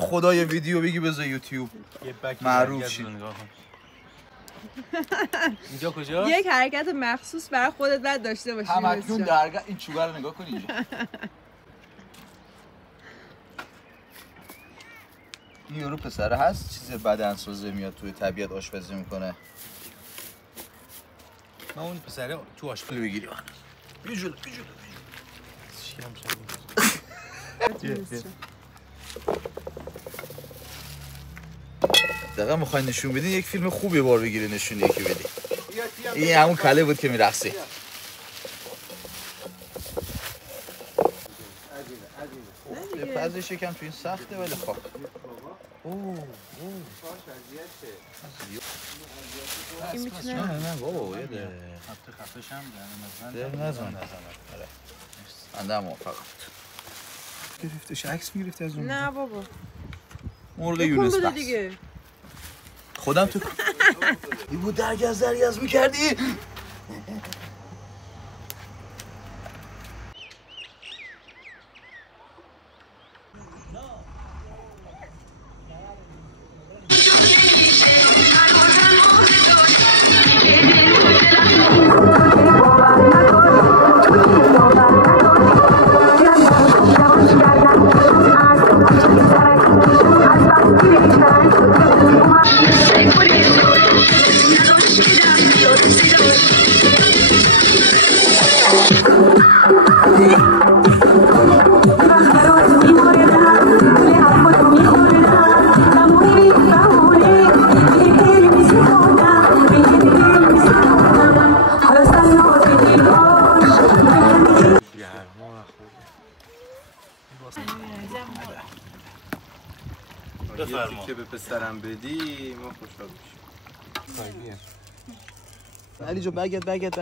خدا یه ویدیو بگی بذار یوتیوب معروف شی. اینجا کجا؟ یک حرکت مخصوص برای خودت باید داشته باشی. همکنون درگاه این چوبه رو نگاه کن اینجا. این یورو پسره هست چیز بدنسازه میاد توی طبیعت آشپزی میکنه. من اون پسره تو آشپزی بگیری. بیا جلو. دقیقا میخوای نشون بدین یک فیلم خوبی بار بگیری نشون یکی بدی. این همون کله بود که میرقصی. پزش یکم تو این سخته ولی خب. این میتونه نه بابا یه ده خفش هم نزن. بنده هم موافقم. گرفتش عکس میگرفت از اون. نه بابا مرغ یونس بس. دیگه خودم تو این بود درگز میکردی. که به پسرم بدی ما خوشحال میشیم. علی جو بگت